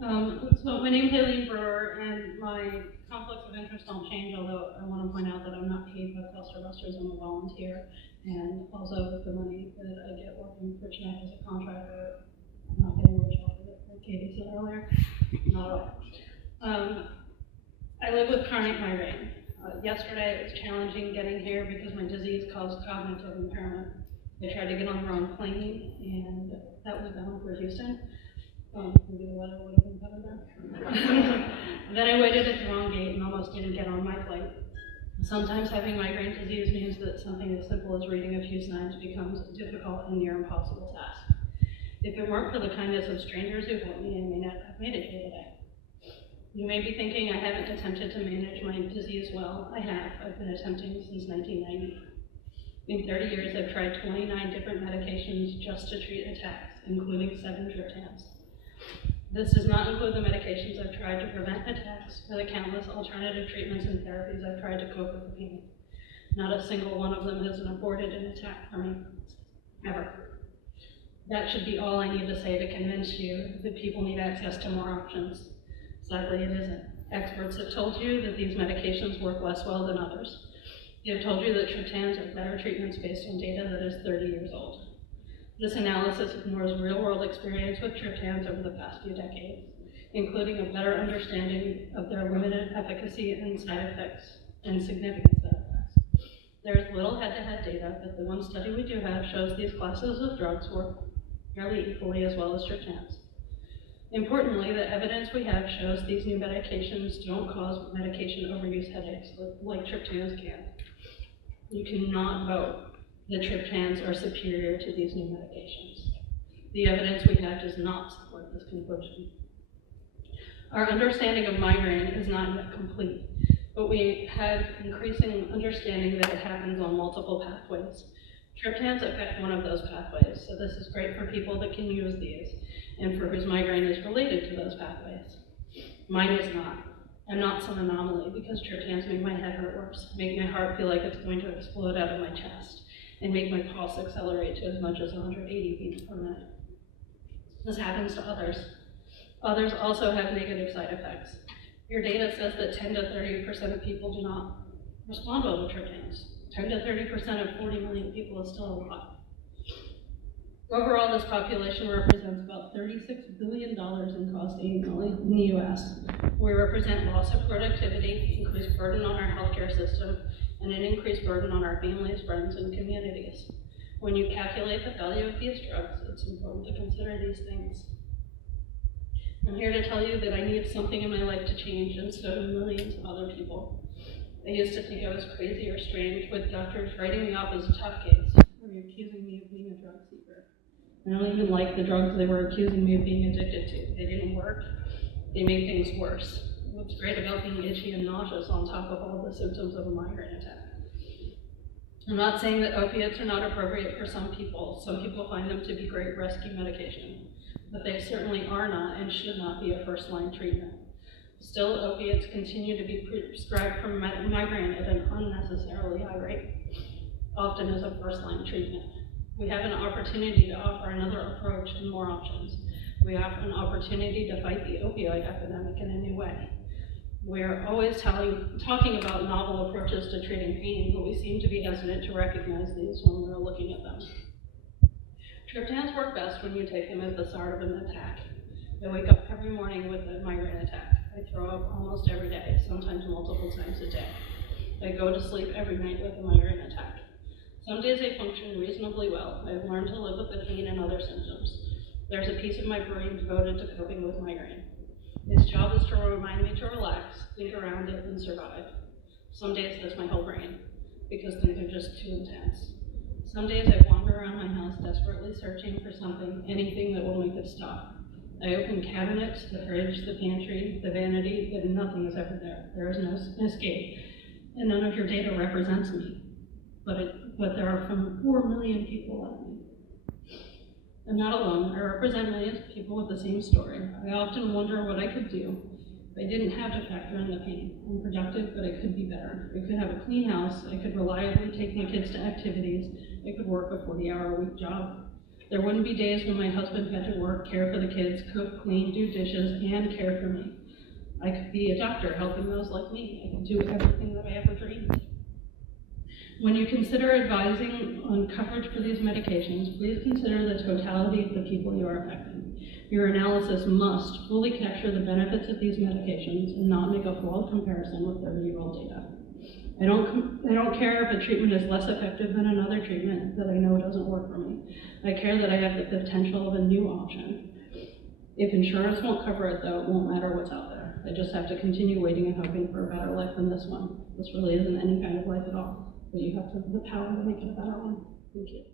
So my name's Eileen Brewer, and my conflicts of interest don't change, although I want to point out that I'm not paid by cluster busters, I'm a volunteer, and also the money that I get working for Connect as a contractor, I'm not getting rich off of it, like Katie said earlier, not at all. I live with chronic migraine. Yesterday it was challenging getting here because my disease caused cognitive impairment. I tried to get on the wrong plane, and that was bound for Houston. Maybe the weather would have been better there. Then I waited at the wrong gate and almost didn't get on my flight. Sometimes having migraine disease means that something as simple as reading a few signs becomes a difficult and near impossible task. If it weren't for the kindness of strangers who helped me, I may not have made it here today. You may be thinking I haven't attempted to manage my disease well. I have. I've been attempting since 1990. In 30 years, I've tried 29 different medications just to treat attacks, including 7 triptans. This does not include the medications I've tried to prevent attacks or the countless alternative treatments and therapies I've tried to cope with the pain. Not a single one of them has aborted an attack for me, ever. That should be all I need to say to convince you that people need access to more options. Sadly, it isn't. Experts have told you that these medications work less well than others. They have told you that triptans are better treatments based on data that is 30 years old. This analysis ignores real-world experience with triptans over the past few decades, including a better understanding of their limited efficacy and side effects and significant side effects. There is little head-to-head data, but the one study we do have shows these classes of drugs work fairly equally as well as triptans. Importantly, the evidence we have shows these new medications don't cause medication overuse headaches like triptans can. You cannot vote that triptans are superior to these new medications. The evidence we have does not support this conclusion. Our understanding of migraine is not yet complete, but we have increasing understanding that it happens on multiple pathways. Triptans affect one of those pathways, so this is great for people that can use these and for whose migraine is related to those pathways. Mine is not. I'm not some anomaly because triptans make my head hurt worse, make my heart feel like it's going to explode out of my chest, and make my pulse accelerate to as much as 180 beats per minute. This happens to others. Others also have negative side effects. Your data says that 10 to 30% of people do not respond well to triptans. 10 to 30% of 40 million people is still a lot. Overall, this population represents about $36 billion in cost annually in the US. We represent loss of productivity, increased burden on our healthcare system, and an increased burden on our families, friends, and communities. When you calculate the value of these drugs, it's important to consider these things. I'm here to tell you that I need something in my life to change, and so do millions of other people. I used to think I was crazy or strange, with doctors writing me off as a tough case, or accusing me of being a drug seeker. I don't even like the drugs they were accusing me of being addicted to. They didn't work. They made things worse. What's great about being itchy and nauseous on top of all the symptoms of a migraine attack? I'm not saying that opiates are not appropriate for some people. Some people find them to be great rescue medication, but they certainly are not and should not be a first-line treatment. Still, opiates continue to be prescribed for migraine at an unnecessarily high rate, often as a first-line treatment. We have an opportunity to offer another approach and more options. We have an opportunity to fight the opioid epidemic in a new way. We're always talking about novel approaches to treating pain, but we seem to be hesitant to recognize these when we're looking at them. Triptans work best when you take them at the start of an attack. I wake up every morning with a migraine attack. I throw up almost every day, sometimes multiple times a day. I go to sleep every night with a migraine attack. Some days I function reasonably well. I've learned to live with the pain and other symptoms. There's a piece of my brain devoted to coping with migraine. Its job is to remind me to relax, think around it, and survive. Some days that's my whole brain, because things are just too intense. Some days I wander around my house desperately searching for something, anything that will make it stop. I open cabinets, the fridge, the pantry, the vanity, but nothing is ever there. There is no escape, and none of your data represents me. But there are from 4 million people like me. I'm not alone. I represent millions of people with the same story. I often wonder what I could do if I didn't have to factor in the pain. I'm productive, but I could be better. I could have a clean house. I could reliably take my kids to activities. I could work a 40-hour-a-week job. There wouldn't be days when my husband had to work, care for the kids, cook, clean, do dishes, and care for me. I could be a doctor helping those like me. I could do everything that I ever dreamed. When you consider advising on coverage for these medications, please consider the totality of the people you are affecting. Your analysis must fully capture the benefits of these medications and not make a flawed comparison with 30-year-old data. I don't care if a treatment is less effective than another treatment that I know doesn't work for me. I care that I have the potential of a new option. If insurance won't cover it, though, it won't matter what's out there. I just have to continue waiting and hoping for a better life than this one. This really isn't any kind of life at all, but you have the power to make it a better one. Thank you.